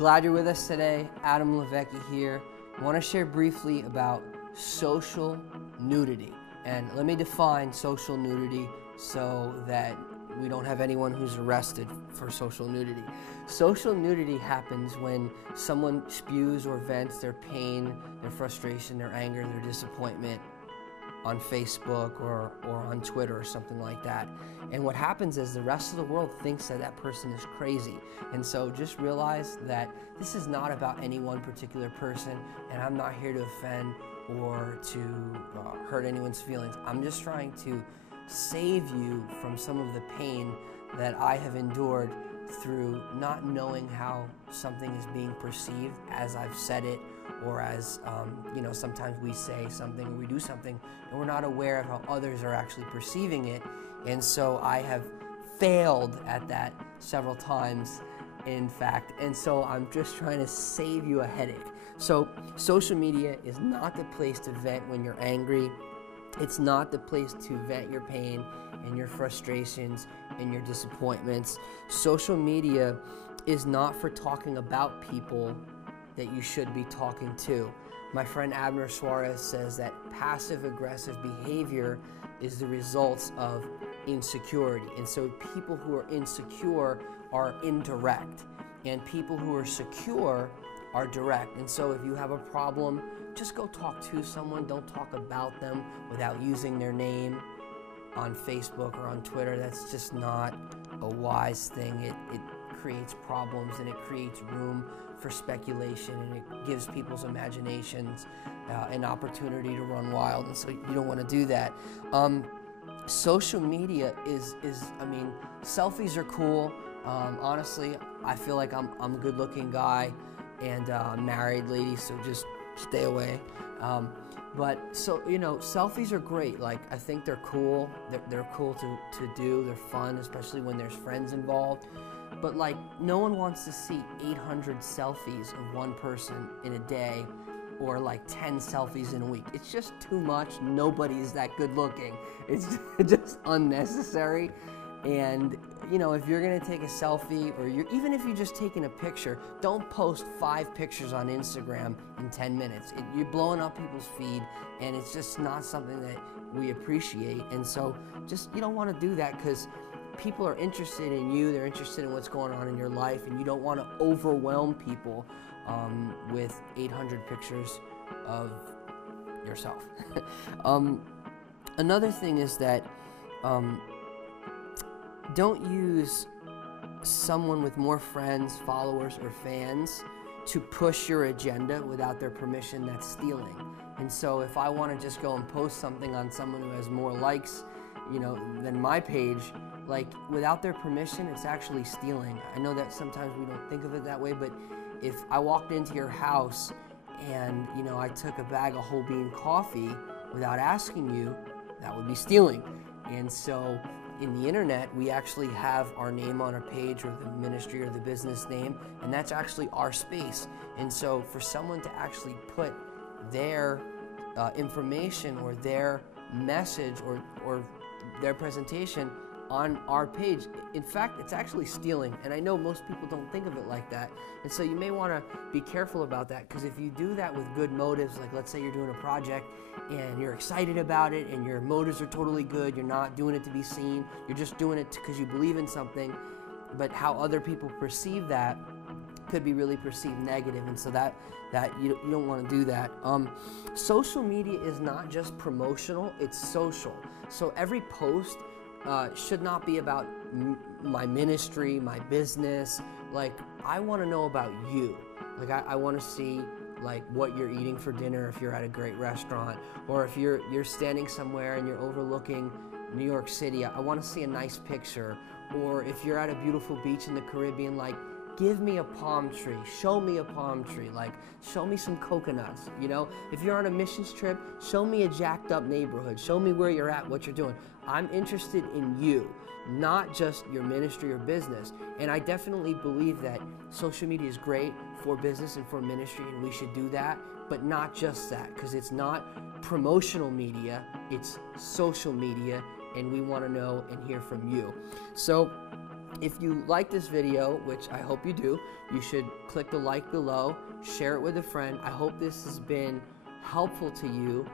Glad you're with us today. Adam Levecki here. I want to share briefly about social nudity. And let me define social nudity so that we don't have anyone who's arrested for social nudity. Social nudity happens when someone spews or vents their pain, their frustration, their anger, their disappointment on Facebook or on Twitter or something like that. And what happens is the rest of the world thinks that that person is crazy. And so just realize that this is not about any one particular person, and I'm not here to offend or to hurt anyone's feelings. I'm just trying to save you from some of the pain that I have endured through not knowing how something is being perceived as I've said it, or as sometimes we say something or we do something and we're not aware of how others are actually perceiving it. And so I have failed at that several times, in fact, and so I'm just trying to save you a headache. So social media is not the place to vent when you're angry. It's not the place to vent your pain and your frustrations and your disappointments. Social media is not for talking about people that you should be talking to. My friend Abner Suarez says that passive-aggressive behavior is the results of insecurity. And so people who are insecure are indirect, and people who are secure are direct. And so if you have a problem, just go talk to someone. Don't talk about them without using their name on Facebook or on Twitter. That's just not a wise thing. It creates problems, and it creates room for speculation, and it gives people's imaginations an opportunity to run wild, and so you don't want to do that. Social media is selfies are cool. Honestly, I feel like I'm a good-looking guy, and married lady, so just stay away. But selfies are great. Like, I think they're cool. They're cool to do. They're fun, especially when there's friends involved. But like, no one wants to see 800 selfies of one person in a day, or like 10 selfies in a week. It's just too much. Nobody's that good looking. It's just unnecessary. And if you're gonna take a selfie, or even if you're just taking a picture, don't post 5 pictures on Instagram in 10 minutes. You're blowing up people's feed, and it's just not something that we appreciate. And so you don't want to do that, because people are interested in you. They're interested in what's going on in your life, and you don't want to overwhelm people with 800 pictures of yourself. Another thing is that don't use someone with more friends, followers, or fans to push your agenda without their permission. That's stealing. And so if I want to just go and post something on someone who has more likes, than my page, like, without their permission, it's actually stealing. I know that sometimes we don't think of it that way, but if I walked into your house and, I took a bag of whole bean coffee without asking you, that would be stealing. And so in the internet, we actually have our name on a page, or the ministry or the business name, and that's actually our space. And so for someone to actually put their information or their message or their presentation on our page, in fact, it's actually stealing. And I know most people don't think of it like that. And so you may want to be careful about that, because if you do that with good motives, like let's say you're doing a project and you're excited about it and your motives are totally good, you're not doing it to be seen, you're just doing it because you believe in something, but how other people perceive that could be really perceived negative, and so that you don't want to do that. Social media is not just promotional, it's social. So every post should not be about my ministry, my business. Like, I want to know about you. Like, I want to see like what you're eating for dinner if you're at a great restaurant, or if you're standing somewhere and you're overlooking New York City, I want to see a nice picture. Or if you're at a beautiful beach in the Caribbean, like, give me a palm tree, show me a palm tree, like, show me some coconuts, If you're on a missions trip, show me a jacked up neighborhood, show me where you're at, what you're doing. I'm interested in you, not just your ministry or business. And I definitely believe that social media is great for business and for ministry, and we should do that, but not just that, because it's not promotional media, it's social media, and we want to know and hear from you. So If you like this video, which I hope you do, you should click the like below, share it with a friend. I hope this has been helpful to you.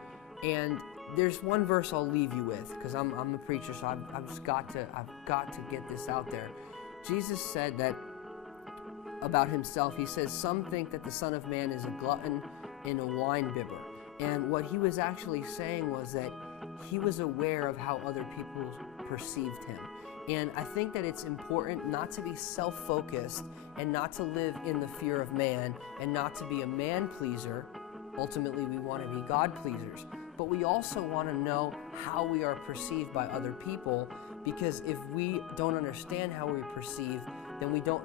And there's one verse I'll leave you with, because I'm a preacher, so I've got to get this out there. Jesus said that about himself. He says, some think that the Son of Man is a glutton and a wine bibber. And what he was actually saying was that he was aware of how other people perceived him. And I think that it's important not to be self-focused and not to live in the fear of man and not to be a man-pleaser. Ultimately, we want to be God-pleasers. But we also want to know how we are perceived by other people, because if we don't understand how we're perceived, then we don't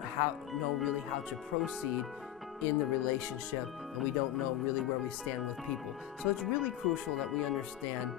know really how to proceed in the relationship, and we don't know really where we stand with people. So it's really crucial that we understand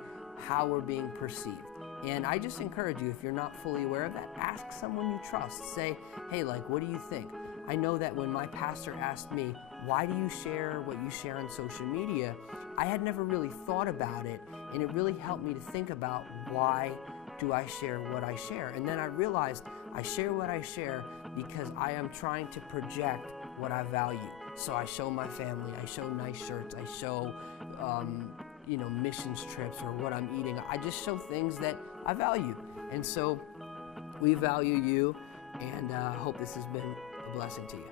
how we're being perceived. And I just encourage you, if you're not fully aware of that, ask someone you trust. Say, hey, like, what do you think? I know that when my pastor asked me, why do you share what you share on social media? I had never really thought about it, and it really helped me to think about why do I share what I share. And then I realized I share what I share because I am trying to project what I value. So I show my family, I show nice shirts, I show missions trips or what I'm eating. I just show things that I value. And so we value you, and hope this has been a blessing to you.